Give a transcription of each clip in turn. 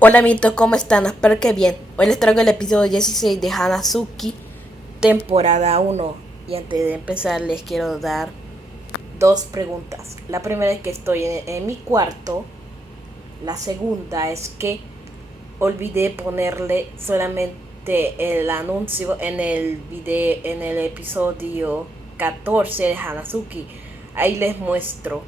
Hola amiguitos, ¿cómo están? Espero que bien. Hoy les traigo el episodio 16 de Hanazuki, temporada 1. Y antes de empezar les quiero dar dos preguntas. La primera es que estoy en mi cuarto. La segunda es que olvidé ponerle solamente el anuncio en el video, en el episodio 14 de Hanazuki. Ahí les muestro.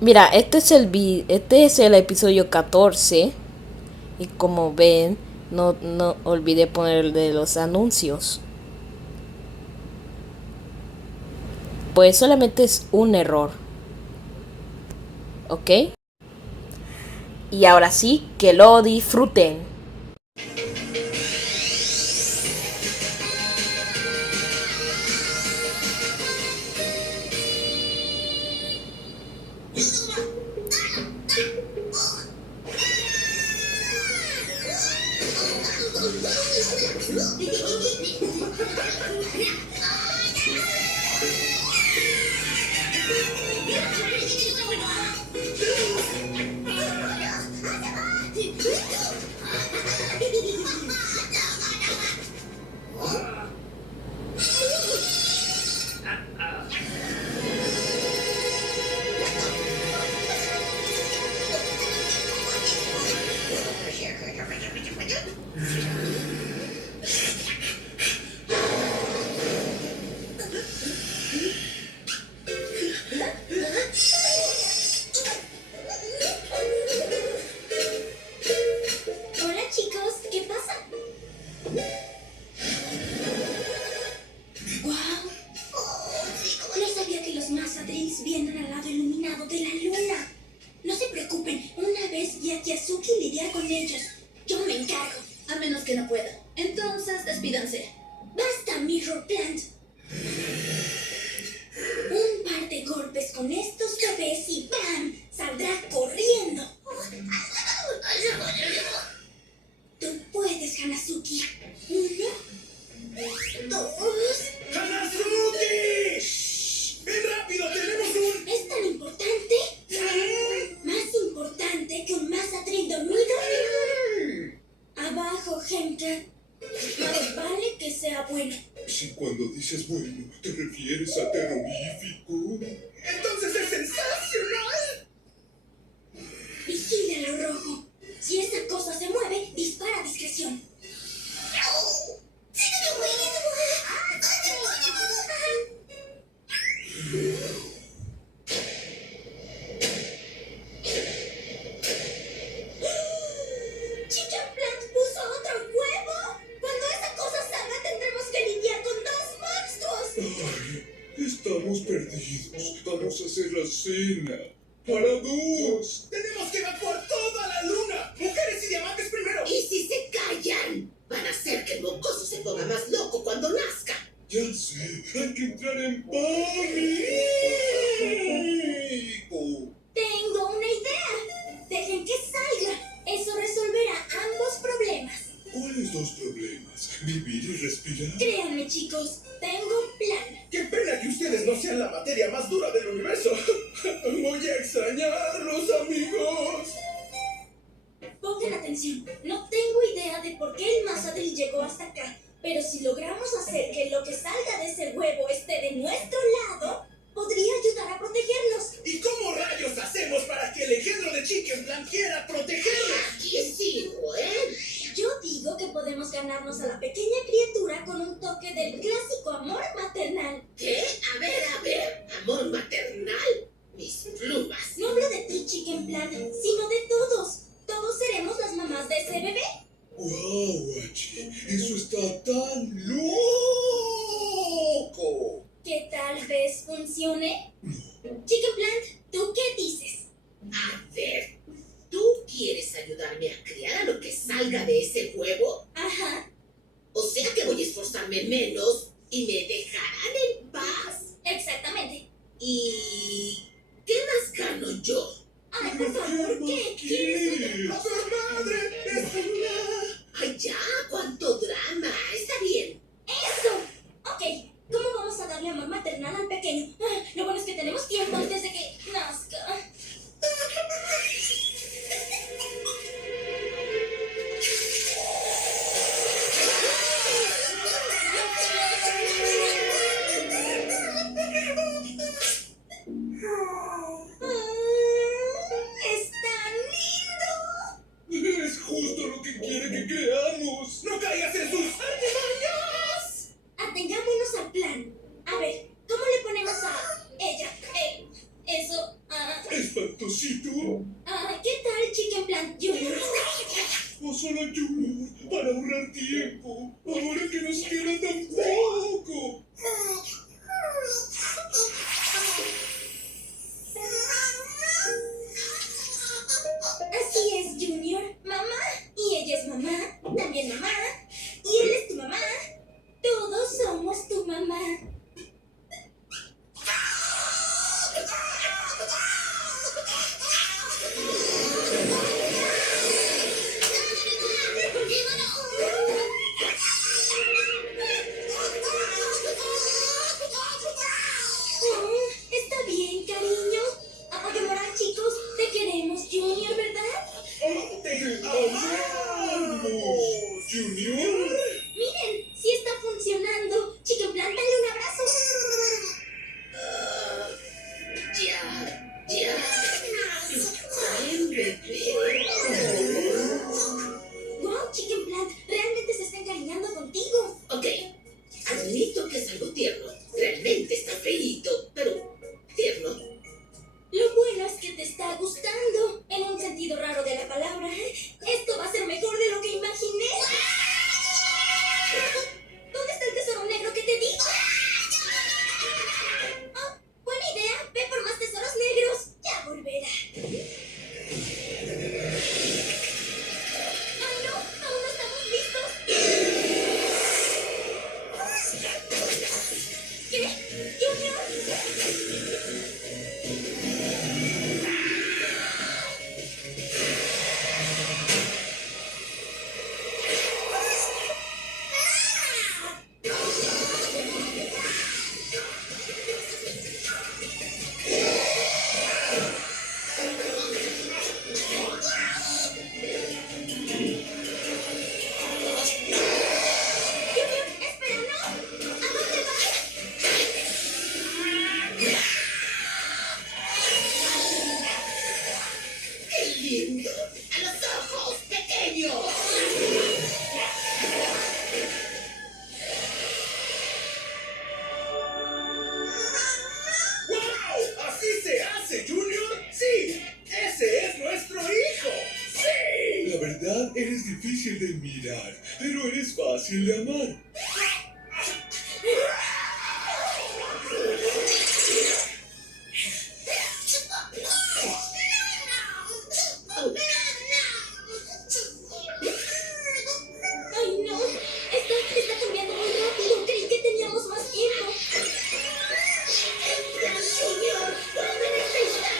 Mira, este es el episodio 14. Y como ven, no olvidé poner el de los anuncios. Pues solamente es un error. ¿Ok? Y ahora sí, que lo disfruten. Hola chicos, ¿qué pasa? ¡Wow! No sabía que los Masadrils vienen al lado iluminado de la luna. No se preocupen, una vez vi a Yasuki lidiar con ellos. Yo me encargo. A menos que no pueda. Entonces, despídanse. ¡Basta, Mirror Plant! Un par de golpes con estos bebés y ¡bam! Saldrá corriendo. Tú puedes, Hanazuki. Uno, dos. ¡Hanazuki! ¡Shh! ¡Ven rápido! ¡Tenemos un...! ¿Es tan importante? Más importante que un Masadril dormido. Abajo, Hemtra. Más vale que sea bueno. Si cuando dices bueno, te refieres a terrorífico. ¡Entonces es sensacional! Vigila lo rojo. Si esa cosa se mueve, dispara a discreción. Chicken Plant puso otro huevo. Cuando esa cosa salga, tendremos que lidiar con dos monstruos. Ay, estamos perdidos. Vamos a hacer la cena. ¡Para dos! ¡Tenemos que evacuar toda la luna! ¡Mujeres y diamantes primero! Y si se callan, van a hacer que el mocoso se ponga más loco cuando nazca. Ya sé, hay que entrar en pánico. Tengo una idea. Dejen que salga. Eso resolverá ambos problemas. ¿Cuáles dos problemas? ¿Vivir y respirar? Créanme, chicos, tengo un plan. ¡Qué pena que ustedes no sean la materia más dura del universo! Voy a extrañarlos, amigos. Pongan atención. No tengo idea de por qué el Masadril llegó hasta acá. Pero si logramos hacer que lo que salga de ese huevo esté de nuestro lado, podría ayudar a protegernos. ¿Y cómo rayos hacemos para que el engendro de Chicken Plant quiera protegernos? Aquí sigo, ¿eh? Yo digo que podemos ganarnos a la pequeña criatura con un toque del clásico amor maternal. ¿Qué? A ver. ¿Amor maternal? Mis plumas. No hablo de ti, Chicken Plant, sino de todos. Todos seremos las mamás de ese bebé. ¡Wow, Hachi! ¡Eso está tan loco! ¿Que tal vez funcione? Chicken Plant, ¿tú qué dices? A ver, ¿tú quieres ayudarme a criar a lo que salga de ese huevo? Ajá, O sea que voy a esforzarme menos y me dejarán en paz. exactamente. ¿Y qué más gano yo? Ay, por favor, ¿qué quieres? ¡A su madre! ¡Es una... ¡Ay, ya! ¡Cuánto drama! Está bien. ¡Eso! Ok, ¿cómo vamos a darle amor maternal al pequeño? Lo bueno es que tenemos tiempo antes de que nazca. Plant Jr. O solo Junior, para ahorrar tiempo. Ahora que nos queda tan poco. Así es, Junior. Mamá. Y ella es mamá. También mamá. Y él es tu mamá. Todos somos tu mamá. Está bien, cariño. Apoyo moral, chicos. Te queremos, Junior, ¿verdad? ¡Te amamos! ¿Junior? Miren, sí está funcionando. Chicken Plant, dale un abrazo. Ya. Ven, bebé. Wow, Chicken Plant, realmente se está encariñando contigo. Ok, admito que es algo tierno. Realmente está feíto, pero tierno. Lo bueno es que te está gustando, en un sentido raro de la palabra. Esto va a ser mejor de lo que imaginé. ¿Dónde está el tesoro negro que te di? Oh, buena idea. Ve por más tesoros negros. Ya volverá. ¡Ay, no! ¡Aún no estamos listos! ¿Qué? ¿Junior? Junior, espera, ¿no? ¿A dónde vas? ¡Qué lindo! ¡A los ojos, pequeño! ¡Wow! ¿Así se hace, Junior? ¡Sí! ¡Ese es nuestro hijo! ¡Sí! La verdad, eres difícil de mirar, pero eres fácil de amar. ¡Ay, no! Está cambiando muy rápido. Creí que teníamos más tiempo. Junior, vuelven a estar.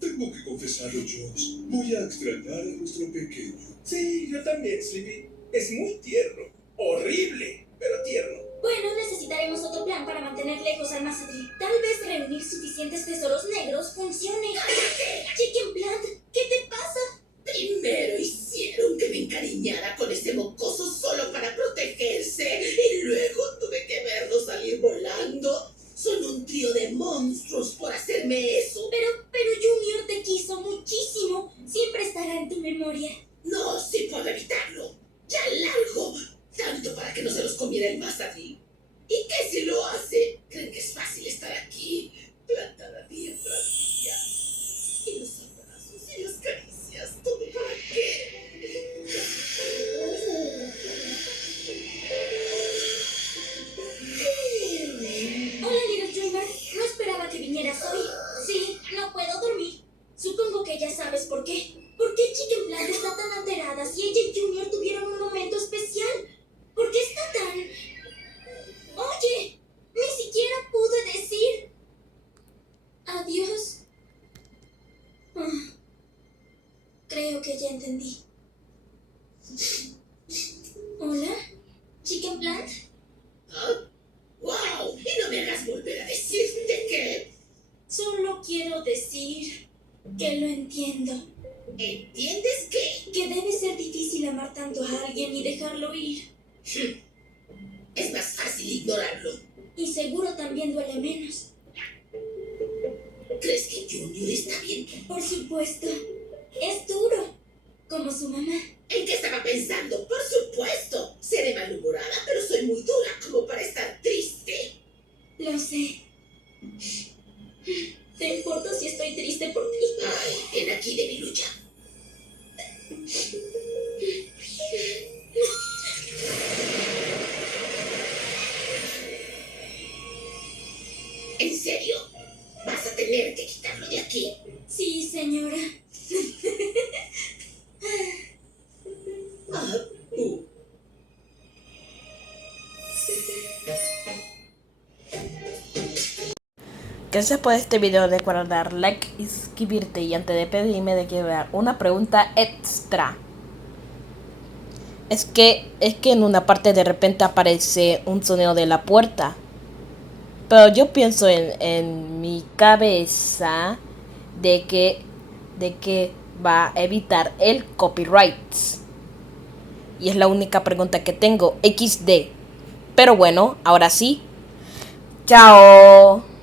Tengo que confesarlo, Jones. Voy a extrañar a nuestro pequeño. Sí, yo también, Sleepy. Es muy tierno. Horrible, pero tierno. Bueno, necesitaremos otro plan para mantener lejos al Mazadri. Tal vez reunir suficientes tesoros negros funcione. Chicken Plant, ¿qué te pasa? Primero hicieron que me encariñara con ese mocoso solo para protegerse y luego tuve que verlo salir volando. Son un trío de monstruos por hacerme eso. Pero Junior te quiso muchísimo. Siempre estará en tu memoria. No, sí puedo evitarlo. Ya largo. Tanto para que no se los comiera el Mazadí. ¿Y qué si lo hace? ¿Creen que es fácil estar aquí? Plantada día tras día. Y los abrazos y las caricias. ¿Todo para qué? Hola, Little Dreamer. No esperaba que vinieras hoy. Sí, no puedo dormir. Supongo que ya sabes por qué. ¿Por qué Chicken Plant está tan alterada si ella y Junior tuvieron un momento especial? ¿Por qué está tan...? Oye, ni siquiera pude decir... adiós. Creo que ya entendí. ¿Hola? ¿Chicken Plant? ¿Ah? ¡Wow! Y no me hagas volver a decirte que... Solo quiero decir que lo entiendo. ¿Entiendes qué? Que debe ser difícil amar tanto a alguien y dejarlo ir. Es más fácil ignorarlo. Y seguro también duele menos. ¿Crees que Junior está bien? Por supuesto. Es duro. Como su mamá. ¿En qué estaba pensando? Por supuesto. Seré malhumorada, pero soy muy dura como para estar triste. Lo sé. triste por ti. Ay, ven aquí de mi lucha. ¿En serio? Vas a tener que quitarlo de aquí. Sí, señora. Gracias por este video. Recuerda dar like y suscribirte. Y antes de pedirme de que vean una pregunta extra. Es que en una parte de repente aparece un sonido de la puerta. Pero yo pienso en mi cabeza de que va a evitar el copyright. Y es la única pregunta que tengo. XD. Pero bueno, ahora sí. Chao.